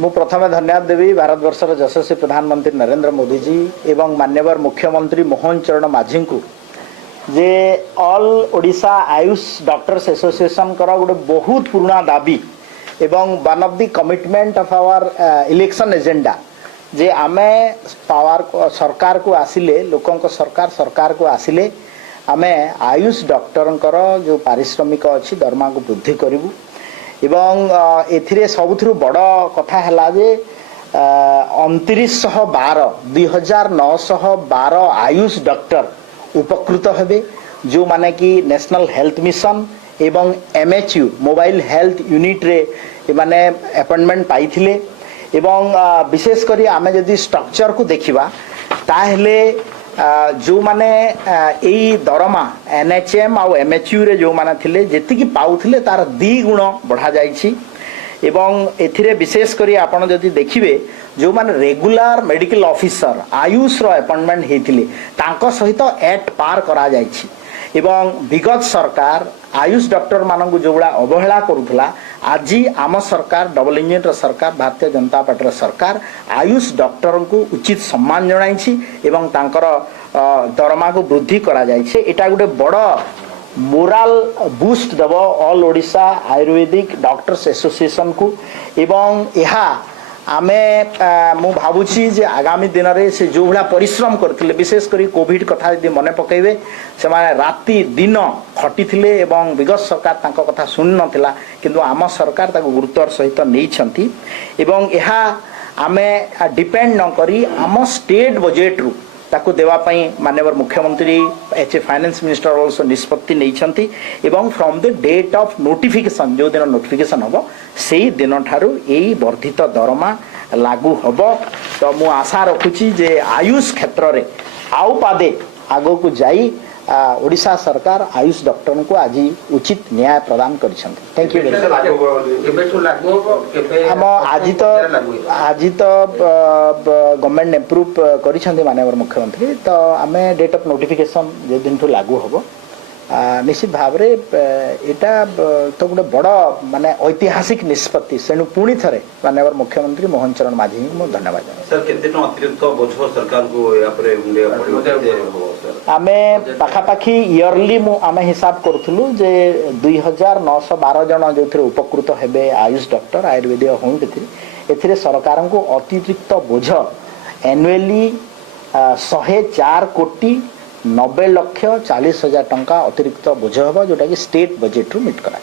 मु प्रथम धन्यवाद देवी भारतवर्षर यशस्वी प्रधानमंत्री नरेंद्र मोदी जी एवं मान्यवर मुख्यमंत्री मोहन चरण माझी को जे all Odisha Ayush doctors association कर गोटे बहुत पुराना दाबी एवं one of the commitment of our election agenda जे आमे पावर सरकार को आसिले लोकों को सरकार को आसिले आमे आयुष डॉक्टर जो पारिश्रमिक अच्छी दरमा को वृद्धि करूँ एवं एथिरे सबुथुरु बड़ कथा है जे 2912 आयुष डॉक्टर उपकृत हेबे जो माने कि नेशनल हेल्थ मिशन एवं एमएचयू मोबाइल हेल्थ यूनिट रे माने अपॉइंटमेंट पाइथिले एवं विशेष करी आमे जदि स्ट्रक्चर को देखिबा ताहेले जो माने एई दरमा एनएचएम आ एमएचयू रे जो माने थिले जेति की पाउथिले तार 2 गुण बढ़ा जाईछि एवं एथिरे विशेष करी आपण जदि देखिबे जो माने रेगुलर मेडिकल ऑफिसर आयुष रो अपॉइंटमेंट हेथिले तांको सहित एट पार करा जाईछि एवं विगत सरकार आयुष डॉक्टर मानक जो बड़ा अवहेला करुला आज आम सरकार डबल इंजिन सरकार भारतीय जनता पार्टी सरकार आयुष डॉक्टर को उचित सम्मान जनाई एवं तांकर दरमा को वृद्धि करा जाइछे एटा गोटे बड़ मोराल बूस्ट दब all Odisha Ayurvedic doctors association को एवं यहा आमे मु भावुची जे आगामी दिन रे से जो भला परिश्रम करथिले विशेष करी कोविड कथा यदि मने पकेइबे से माने राति दिन खटी थिले एवं विगत सरकार तांको कथा सुन नथिला किंतु आम सरकार ताको गुरुत्वर सहित नै छंती एवं यहा आमे डिपेंड न करी आम स्टेट बजेट रु ताको देवा पई माननीय मुख्यमंत्री एच फाइनेंस मिनिस्टर आल्सो निष्पत्ति नै छंती एवं from the date of notification जो दिन नोटिफिकेशन हबो सेही दिन ठारू एई वर्धित दरमा लागू हबो तो मु आशा रखुची जे आयुष क्षेत्र रे आउ पादे आगो को जाई ओडिशा सरकार आयुष डॉक्टर को आज उचित न्याय प्रदान करिसंती थैंक यू हम आज तो गवर्नमेंट अप्रूव करिसंती माननीय मुख्यमंत्री तो आमे डेट ऑफ नोटिफिकेशन जे दिन ठू लागू हबो निश्चित भाव रे एटा तो गोटे बड़ माने ऐतिहासिक निष्पत्ति सेनु पुणी थरे माननीय मुख्यमंत्री मोहन चरण माझी को धन्यवाद सर केते न अतिरिक्त बोझ सरकार को या परे मुंडे पड़ो सर आमे पाखापाखी इयरली आमे हिसाब करथुलु जे 2912 जन जो उपकृत हेबे आयुष डॉक्टर आयुर्वेदिक होमियोपैथी एथिरे सरकार को अतिरिक्त बोझ एनुअली 104 कोटी 90 लाख 40 हजार टंका अतिरिक्त बोझ हम जोटा कि स्टेट बजेट रु मिट करा।